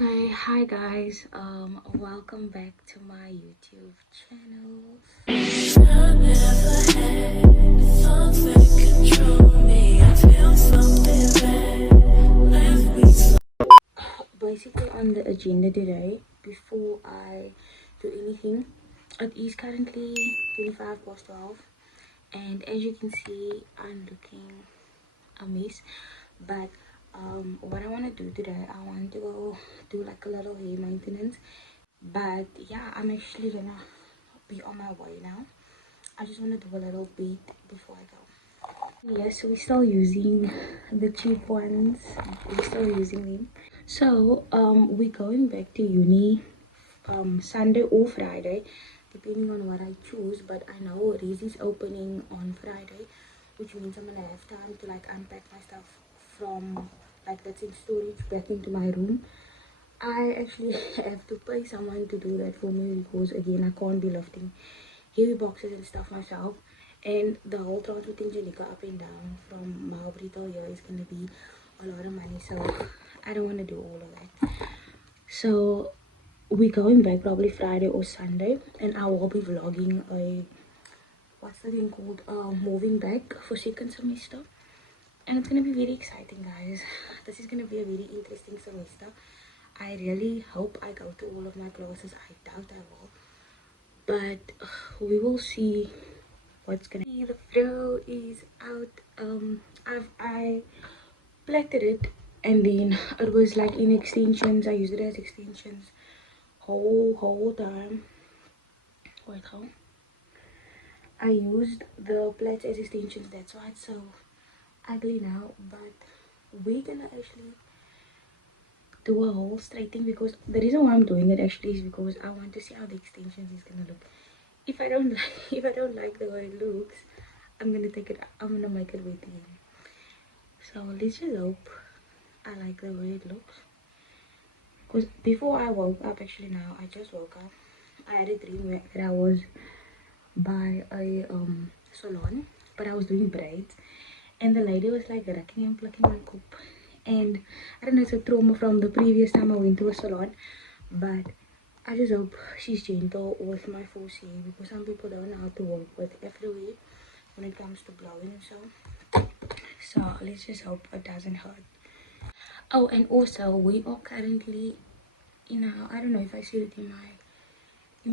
Okay, hi guys. Welcome back to my YouTube channel. Basically, on the agenda today, before I do anything, it is currently 25 past 12, and as you can see, I'm looking a mess. But what I want to do today, I want to go do like a little hair maintenance. But yeah, I'm actually gonna be on my way now. I just want to do a little bit before I go. Yes, we're still using the cheap ones. We're still using them. So we're going back to uni Sunday or Friday, depending on what I choose. But I know Reese is opening on Friday, which means I'm gonna have time to like unpack my stuff from like that's in storage back into my room. I actually have to pay someone to do that for me because again I can't be lifting heavy boxes and stuff myself, and the whole transporting Janika up and down from Marlborough till here is gonna be a lot of money, so I don't want to do all of that. So we're going back probably Friday or Sunday, and I will be vlogging a what's the thing called moving back for second semester, and it's gonna be very exciting, guys. This is gonna be a very interesting semester. I really hope I go to all of my classes. I doubt I will, but we will see what's gonna be. The flow is out. I plaited it, and then it was like in extensions. I used it as extensions whole time. Wait, how? I used the plaits as extensions. That's why it's so ugly now. But we're gonna actually do a whole straightening, because the reason why I'm doing it actually is because I want to see how the extensions is gonna look. If I don't like, if I don't like the way it looks, I'm gonna take it. I'm gonna make it with you. So let's just hope I like the way it looks. Because before I woke up, actually now I just woke up, I had a dream that I was by a salon, but I was doing braids, and the lady was like racking and plucking my coop, and I don't know, it's a trauma from the previous time I went to a salon, but I just hope she's gentle with my 4C, because some people don't know how to work with everywhere when it comes to blowing and so let's just hope it doesn't hurt. Oh, and also we are currently, I don't know if I said it in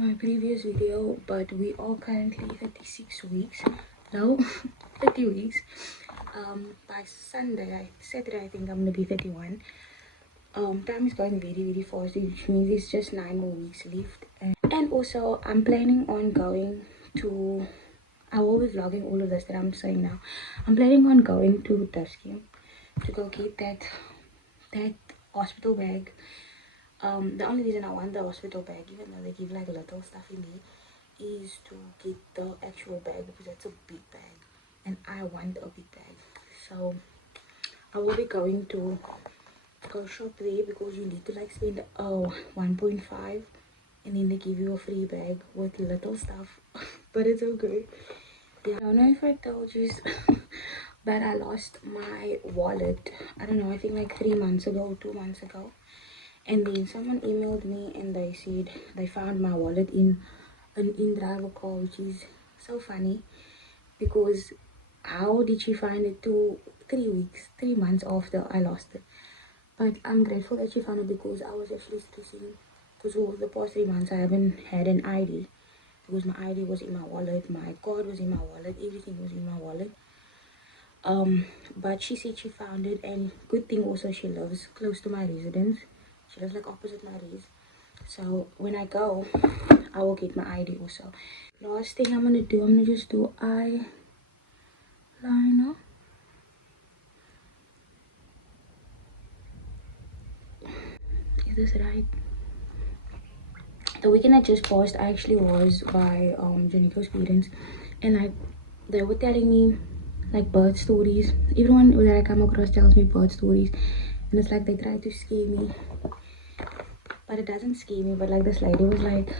my previous video, but we are currently 36 weeks. No, 30 weeks. By Saturday, I think I'm gonna be 31. Time is going very fast, which means it's just 9 more weeks left. And also, I'm planning on going to. I will be vlogging all of this that I'm saying now. I'm planning on going to Tusky to go get that hospital bag. The only reason I want the hospital bag, even though they give like little stuff in there, is to get the actual bag, because it's a big bag and I want a big bag. So I will be going to go shop there, because you need to like spend 1.5, and then they give you a free bag with little stuff. But it's okay. Yeah, I don't know if I told you but I lost my wallet. I don't know, I think like 3 months ago, 2 months ago. And then someone emailed me and they said they found my wallet in an in-driver car, which is so funny, because how did she find it 3 months after I lost it? But I'm grateful that she found it, because I was actually stressing, because for the past 3 months I haven't had an ID, because my ID was in my wallet, my card was in my wallet, everything was in my wallet. But she said she found it, and good thing also she lives close to my residence. She lives like opposite my res. So when I go, I will get my ID also. Last thing I'm gonna do, I'm gonna just do eyeliner. Is this right? The weekend I just passed, I actually was by Janico's parents, and like they were telling me like bird stories. Everyone that I come across tells me bird stories, and it's like they try to scare me, but it doesn't scare me. But like this lady was like,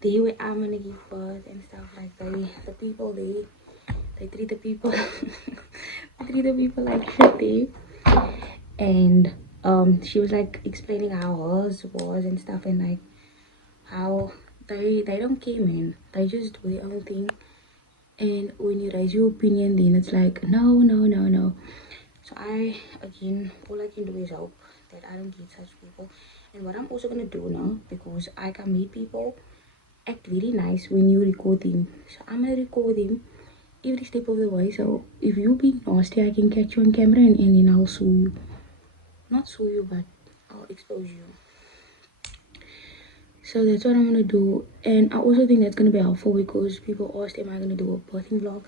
they were I'm gonna give birth and stuff, like the people they treat the people they treat the people like shit there. And she was like explaining how hers was and stuff, and like how they don't care, man. They just do their own thing, and when you raise your opinion, then it's like no, no, no, no. So again, all I can do is hope that I don't get such people. And what I'm also gonna do now, because I can meet people, act very nice when you record them. So I'm gonna record them every step of the way. So if you be nasty, I can catch you on camera, and then I'll sue you. Not sue you, but I'll expose you. So that's what I'm gonna do. And I also think that's gonna be helpful because people asked, am I gonna do a birthing vlog?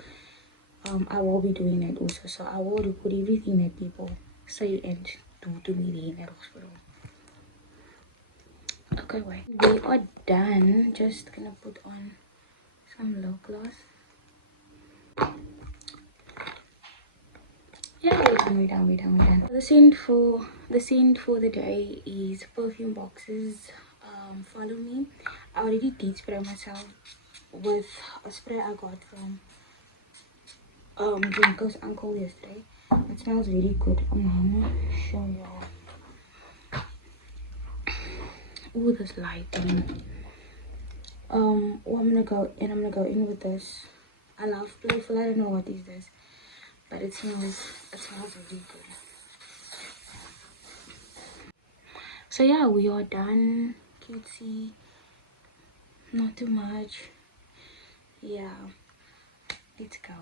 I will be doing that also. So I will record everything that people say and do to me there in that hospital. Okay, wait. We are done. Just gonna put on some lip gloss. Yeah, we're done. The scent for the day is perfume boxes. Follow me. I already did spray myself with a spray I got from Jinko's uncle yesterday. It smells really good. I'm gonna show y'all. Ooh, this lighting. I'm gonna go in with this. I love Playful. I don't know what is this, but it smells really good. So yeah, we are done. Cutesy, not too much. Yeah, let's go.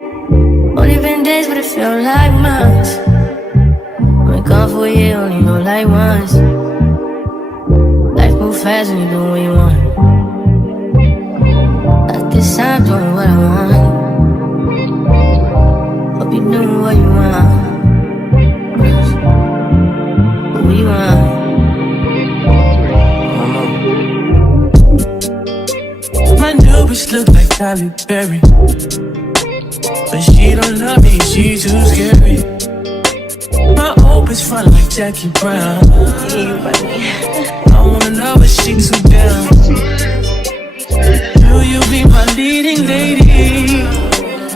Only been days, but it felt like months. Been gone for a year, only know like once. Life move fast when you do what you want. At this time, doing what I want. Hope you doing what you want. What you want? My new bitch look like Halle Berry, but she don't love me, she too scary. My old bitch front like Jackie Brown. I wanna love her, she too down. Will you be my leading lady?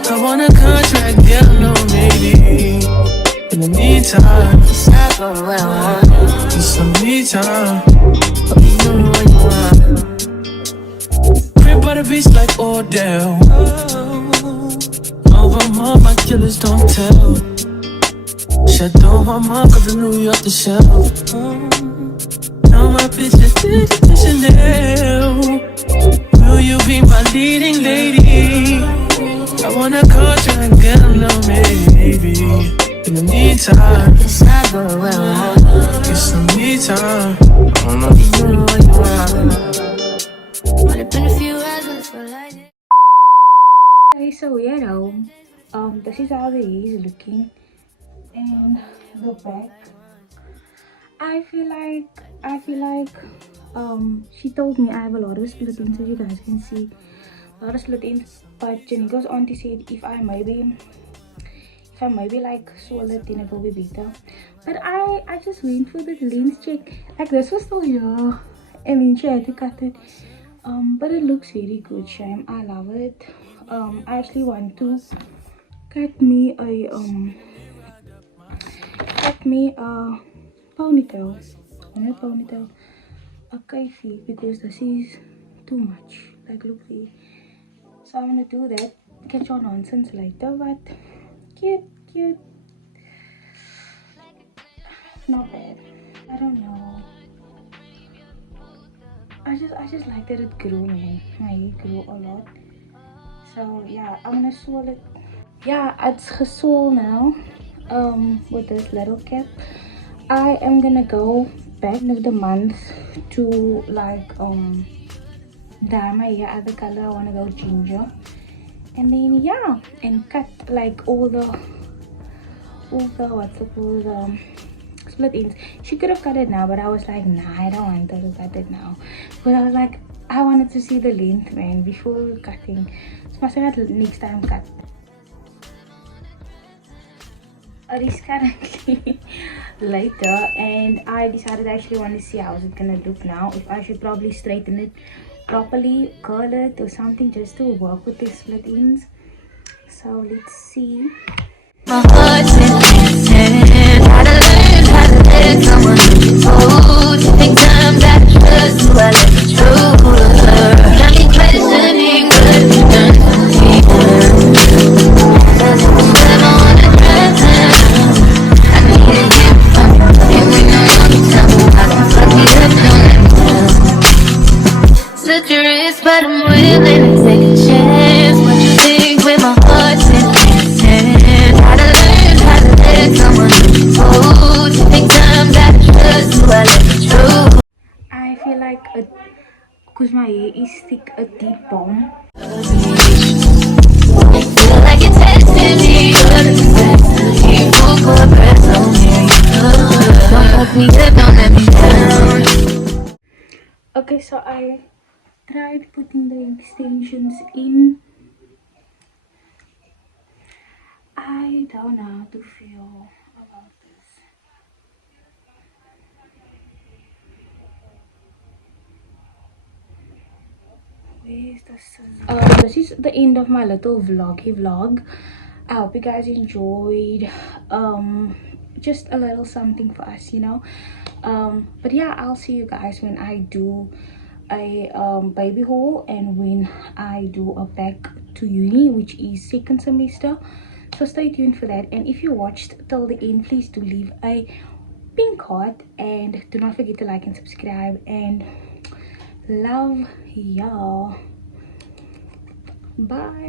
I want a contract, girl, no maybe. In the meantime, it's not going where I want. Need some me time. Hope you know what you want. Crib by the beach like Odell. Over my killers don't tell. Shadow my mom, cause I New York the shelf. Now my bitch is Chanel. Will you be my leading lady? I want a contract, girl, no maybe. In the meantime, it's not going well. Get some me time. I don't know if you know what you want. Only been a few hours, but it feel like it. Okay, so yeah, now, this is how the hair is looking, and the back. I feel like she told me I have a lot of split ends, as you guys can see, a lot of split ends. But Janiko's auntie said if I maybe like swallow it, then it will be better. But I just went for the lens check. Like this was still here, and then she had to cut it. But it looks really good, Sham. I love it. I actually want to cut me a ponytail. Not a ponytail, a kaifi, because this is too much. Like look there. So I'm gonna do that. Catch your nonsense later, but cute. Not bad. I don't know. I just like that it grew, man. My hair grew a lot. So yeah, I'm gonna swirl it. Yeah, it's geswirl now. With this little cap. I am gonna go back end of the month to like dye my hair other color. I wanna go ginger. And then yeah, and cut like all the what's it called, split ends. She could have cut it now, but I was like, nah, I don't want her to cut it now, because I was like, I wanted to see the length, man, before cutting. So I said next time cut. It is currently later, and I decided I actually want to see how it's gonna look now. If I should probably straighten it properly, curl it or something, just to work with the split ends. So let's see. My heart's in a, because my hair is thick, a deep bomb. Feel like you're testing me, you're destiny. Put more press on me. Don't let me up, don't let me down. Okay, so I tried putting the extensions in. I don't know how to feel about this. Where's the scissors? This is the end of my little vlog. I hope you guys enjoyed. Just a little something for us, you know. But yeah, I'll see you guys when I do a baby haul and when I do a back to uni, which is second semester. So stay tuned for that. And if you watched till the end, please do leave a pink heart and do not forget to like and subscribe, and love y'all. Bye.